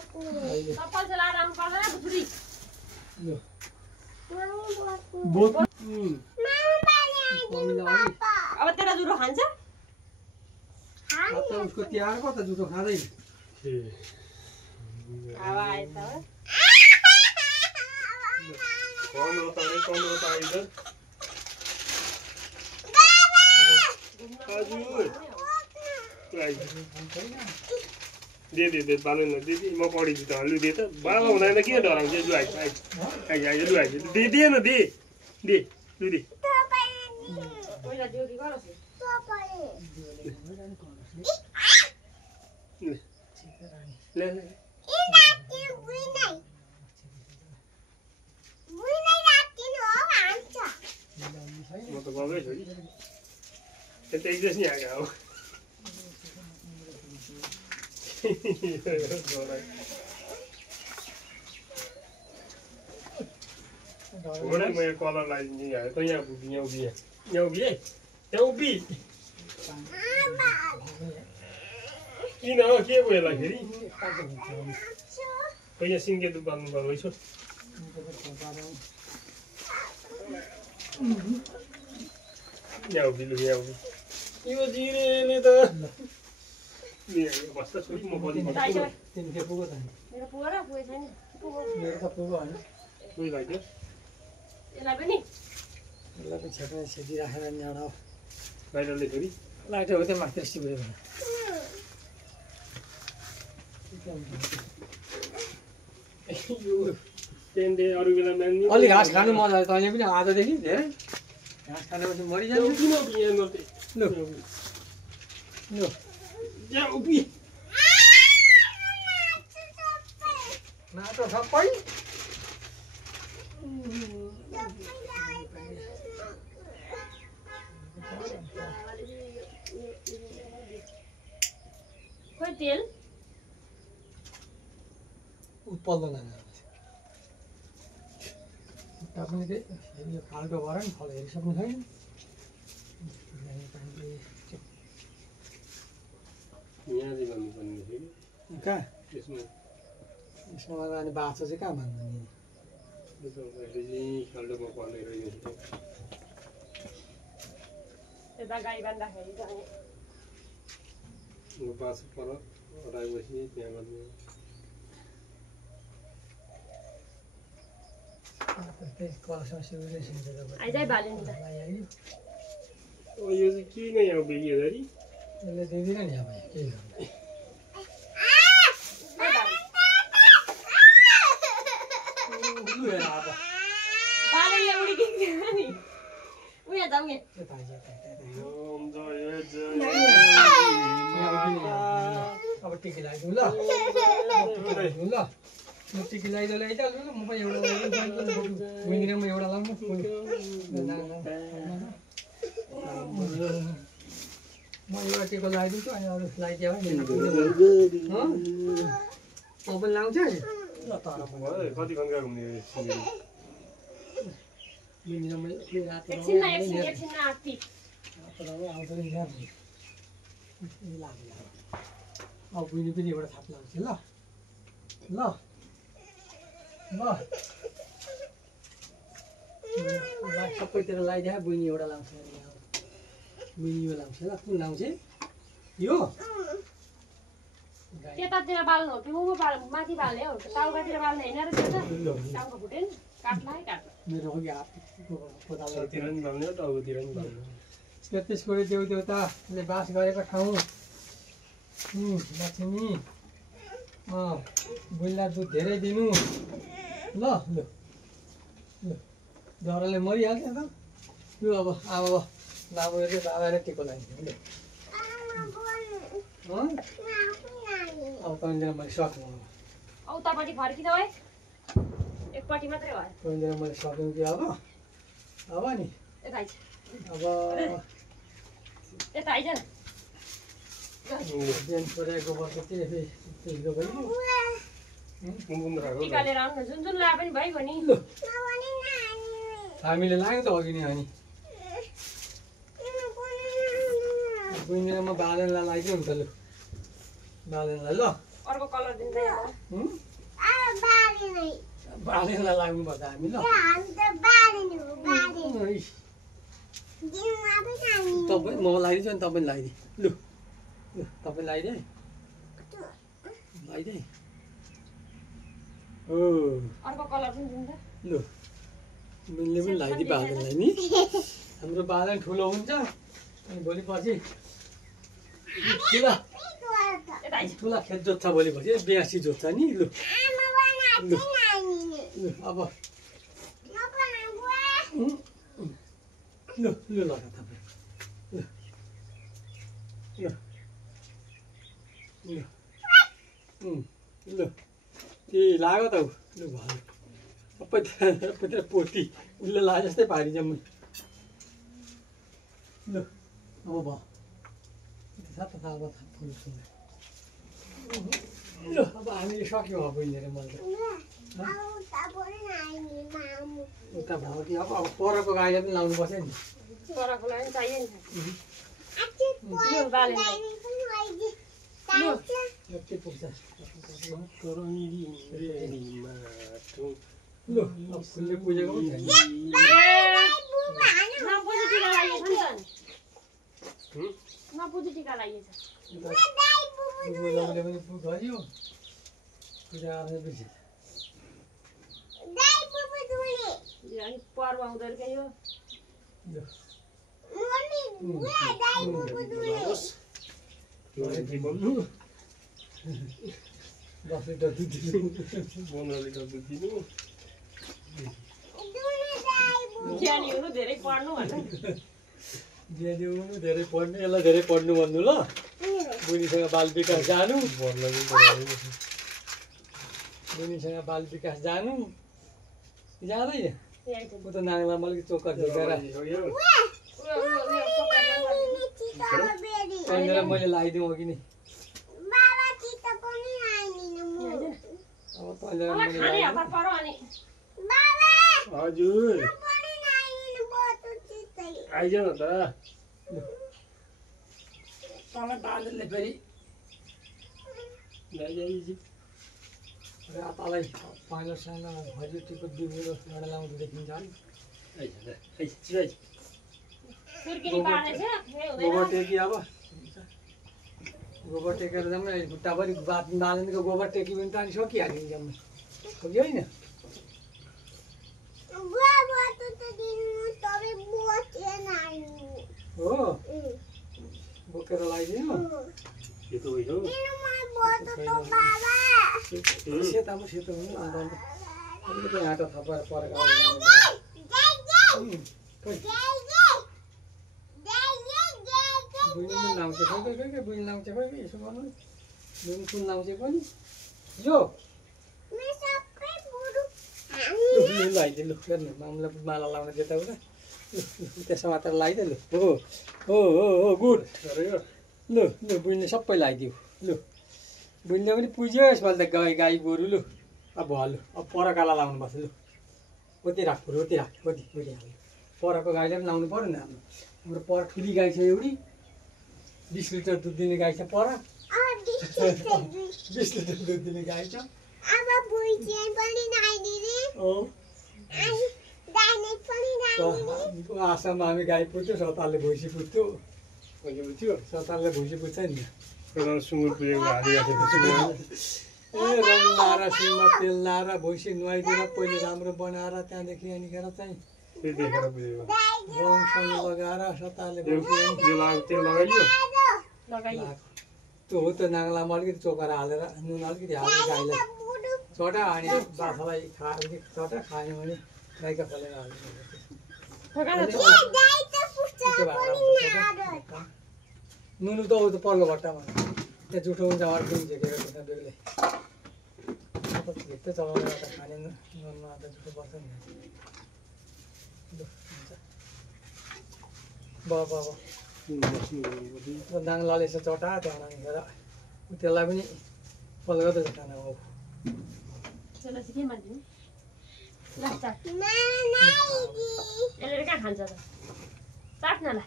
चप्पल चलाएर आउनु पर्दैन बुझ्री यो बोत अब तेरा जुरो खान्छ अब उसको तिहार कता जुठो खाँदैन अब आए त कौन होता है इधर दे बालन दीदी म पढी त लु दे त बाबा हुँदैन के डराउँछ लु आइ लु आइ दे न दे लु दे पहिला जोगी गरोस् ले म त बाबै छु नि त्यता एकजस नि आएको हो Boleh main kolam lain ni ya. Itu yang ubi. Yang ubi. Ini nama kaya boleh lagi ni. Punya singgah tu bangun baru itu. Yang ubi. Ibu jiri ni tu. Ni basta sulit mau balik. तिनके पुगो त मेरो पुगो र पुगेको छैन पुगो मेरो त पुगो हैन Tuh lagi. यसलाई पनि यसलाई पनि छेक्ने छेकी राखेर नि एउटा Baik dah lagi. लाइट हो त माथि सिबे भने Tende अरू बेला मान्ने. अलि घाँस खानु मजा आयो तैँले पनि आजदेखि धेरै घाँस खानेपछि मरिजान्छ किन बिहान गर्दै? लु लु या उबी. माटो सबै खोइ तेल उत्पल्लो नाना उता पनि त्यही यो खाल्टो भएर नि फल हेरिसक्नु छैन यहाँ चाहिँ गर्नुपर्ने थियो कि कहाँ त्यसमा यसमा जाने बाछो चाहिँ कहाँ मान्नु नि खाल्डोमा पर्ने रहेछ यता गाई बान्दाखेरि चाहिँ बाछो पर हटाएपछि त्यहाँ गर्ने त्यही कलसमा सिउरे सिउरे आइज बाल्यो नि त यो चाहिँ किन यहाँ बेगी गरी यसले दिँदैन नि अब के गर्नु बालेले उडी किन्छ नि उयो जाऊ के अब टिकी लगाइदिउँ ल ल म टिकी लगाइदिउँला है त ल म पनि एउटा विङ्ग्रेमा एउटा लाउनु म एउटा टिको लगाइदिन्छु अनि अरू लगाइदियो भने म पनि लाउँछ कति घन्टा घुम्ने एकछिनमा आरती अब बुझ्नु पनि एउटा थाप लाउँछ ल ल ल सबैतिर लगाइदिए बुझ्ने एउटा लाउँछ बुझ्ने यो लाउँछ ल कुन लाउँछ यो त्यतातिर बाल्नु हो कि उँभो माथि बाल्ने हो टाउकातिर बाल्ने होइन र त्यो त टाउका फुट्यो नि काट्ला है काट्ला मेरो अघि हात कोदालोतिर नि बाल्ने हो टाउकोतिर नि बाल्ने त्यसको देउदेउताले बास गरेको ठाउँ लक्ष्मी बुइला दुध धेरै दिनु ल लु लु जराले मरिहाल्छ त लु अब बाबाले टिको लगाइदिनु अब तैँले मैले सक्नु औ उतापट्टि फर्किँदै है एकपट्टि मात्रै भयो तैँले मैले सक्नु कि अब नि यता आइज अब यता आइज न बिहान पुऱ्याएको वर्ष त्यही गयो टिका लिएर आउनु जुन लाए पनि भइगयो नि हामीले लाग्यो त अघि नै अनि बुझ्नेमा बालनलाई लाग्यो नि त लु बालनलाई ल अर्को कलर दिन्छ यहाँ बालेलाई लाग्नुपर्छ हामी ल तपाईँ म लगाइदिन्छु नि तपाईँ लगाइदिए लु लु तपाईँ लगाइदिए लगाइदिए हो अर्को कलर पनि दिन्छ लु मैले पनि लगाइदिएँ बालेलाई नि हाम्रो बाले ठुलो हुन्छ अनि भोलि पछि ठुला खेत जोत्छ भोलि पछि बिहासी जोत्छ नि लु लु लु अब लु लु लगा तपाईँ लु लु लु लु ए लाग्यो त लु भयो सबैतिर पोती उसले लागे जस्तै पारिन्छ म लु अब भयो सात थाहा फुल सुन्दै लु अब हामीले सक्यो अब बहिनीले मैले उता भयो कि अब परको गाईलाई पनि लाउनु पर्छ नि परको लागि पनि चाहियो नि के पुग्छ ल लु अब फुलले पुजेको पनि छैन नपुजी टिका लागेछ उसले पनि गऱ्यो पूजा गर्ने बिर्सिन्छ अनि पर्व आउँदो रहेछ यो दस लिटर दुध दिनु 15 लिटर दुध दिनु ज्ञानी हुनु धेरै पढ्नु भन्नु ज्ञानी हुनु धेरै पढ्नु यसलाई धेरै पढ्नु भन्नु ल बुढीसँग बाल विकास जानु बुढीसँग बाल विकास जानु जाँदैन ऊ त नाङ्ला मैले चोकर झिकेर त्यहाँनिर मैले लगाइदिउँ अघि नै अब तैँले मैले हजुर आइज न त तँलाई बाजेले फेरि रातालाई पहिलोसँग भरिटीको बिउरो एउटा लाउँदो देखिन्छ गोबर टेकी अब गोबर टेकेर जम्मै खुट्टाभरि बाँधेको गोबर टेकी पनि त अनि सकिहाल्यो जम्मै सक्यो होइन हो बोकेर लगाइदिनु सेतामा सेतो हुनु अन्त अलिकति आँटा थपेर परेको बुझ्नु लाउँछ खोइ बुझ्नु लाउँछ खोइ यसो गर्नु बुझ्नु कुन लाउँछ पनि यो लगाइदिए लु हेर्नु मामलाई माला लाउन त्यता उता त्यसो मात्र लगाइदिए लु हो हो हो हो गुड लु लु बुझ्ने सबै लगाइदियो लु बुझ्ने पनि पुज्यो यसपालि त गाई गोरु लु अब भयो लु अब परकाला लाउनुपर्छ लु कति राख रोटी राख कति हाल्नु परको गाईलाई पनि लाउनु पऱ्यो नि हाम्रो पर ठुली गाई छ एउटी 20 लिटर दुध दिने गाई छ पर 20 लिटर दुध दिने गाई छ आसाममा हामी गाई पुज्थ्यो सतारले भैँसी पुज्थ्यो कहिले पुग्थ्यो सतारले भैँसी पुज्छ नि सुँगुर पुगेको हाली ए रङ लाएर सिङमा तेल लाएर भैँसी नुहाइदिएर पहिले राम्रो बनाएर त्यहाँदेखि यहाँनिर चाहिँ रङसँग लगाएर सतारले त्यो हो त्यो नाङ्लामा अलिकति चोकाएर हालेर नुन अलिकति हालेर गाईलाई चटा अनि बाछालाई खाएर चटा खायो भने गाईका फलेर हाल्नु नुनु त ऊ त पल्लो भट्टामा त्यहाँ जुठो हुन्छ अर्को झेकेर त्यहाँ बेग्लै भित्रै चलाउने त खाने नुनमा त जुठो पर्छ नि बाबा नाङ्लाले यसो चटा त्यहाँनिर त्यसलाई पनि पल्लो गर्दै खाना हो यसले कहाँ खान्छ त चाट न ल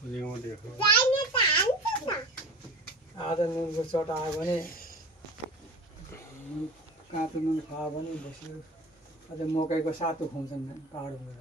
पुगेको आधा नुनको चट आयो भने काँचो नुन खायो भने बस्यो अझ मकैको सातो खुवाउँछन् पहाडमा